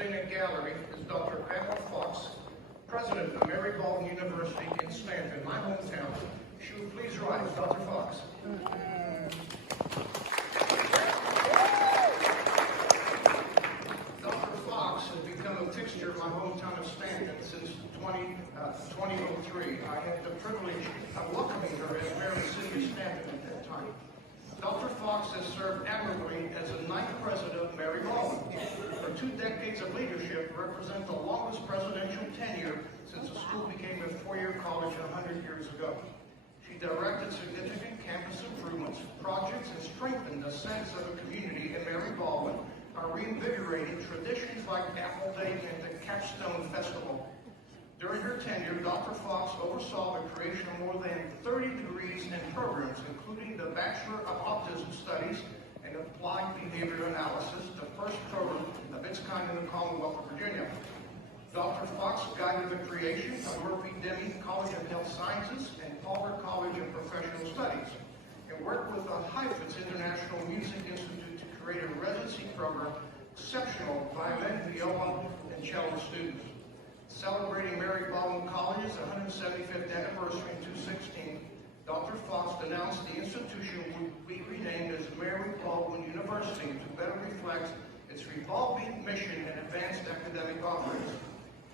Presiding the gallery is Dr. Pamela Fox, President of Mary Baldwin University in Stanton, my hometown. She will please rise, Dr. Fox. Dr. Fox has become a fixture of my hometown of Stanton since 2003. I had the privilege of welcoming her as mayor of the city of Stanton at that time. Dr. Fox has served admirably as the ninth president of Mary Baldwin. Her 2 decades of leadership represent the longest presidential tenure since the school became a 4-year college 100 years ago. She directed significant campus improvements, projects, and strengthened the sense of a community in Mary Baldwin by reinvigorating traditions like Apple Day and the Capstone Festival. During her tenure, Dr. Fox oversaw the creation of more than 30 degrees and programs, including the Bachelor of Autism Studies and Applied Behavior Analysis, the first program of its kind in the Commonwealth of Virginia. Dr. Fox guided the creation of Murphy-Demi College of Health Sciences and Palmer College of Professional Studies, and worked with the Heifetz International Music Institute to create a residency program exceptional violin, viola, and cello students. Celebrating Mary Baldwin College's 175th anniversary in 2016, Dr. Fox announced the institution would be renamed as Mary Baldwin University to better reflect its revolving mission and advanced academic offerings.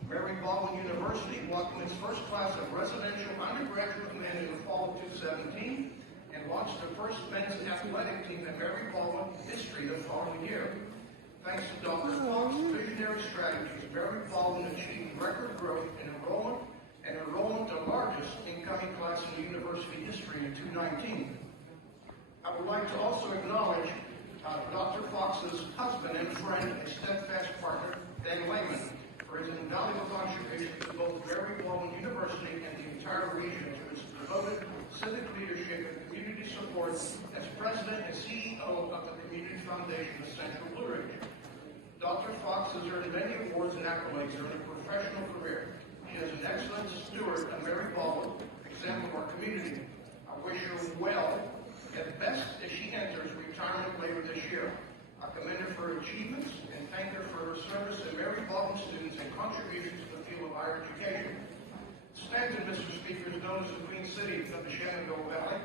Mary Baldwin University welcomed its first class of residential undergraduate men in the fall of 2017 and launched the first men's athletic team in Mary Baldwin history the following year. Thanks to Dr. Fox's visionary strategies, Mary Baldwin achieved record growth in enrollment the largest incoming class in university history in 2019. I would like to also acknowledge Dr. Fox's husband and friend and steadfast partner, Dan Lehman, for his invaluable contribution to both Mary Baldwin University and the entire region through his devoted civic leadership and community support as president and CEO of the Community Foundation of Central Blue Ridge. Dr. Fox has earned many awards and accolades during her professional career. She is an excellent steward of Mary Baldwin, example of our community. I wish her well, at best, as she enters retirement later this year. I commend her for her achievements and thank her for her service to Mary Baldwin students and contributions to the field of higher education. Stanton, Mr. Speaker, is known as the Queen City of the Shenandoah Valley,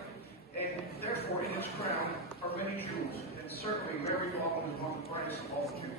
and therefore in its crown are many jewels, and certainly Mary Baldwin is one of the brightest of all of them.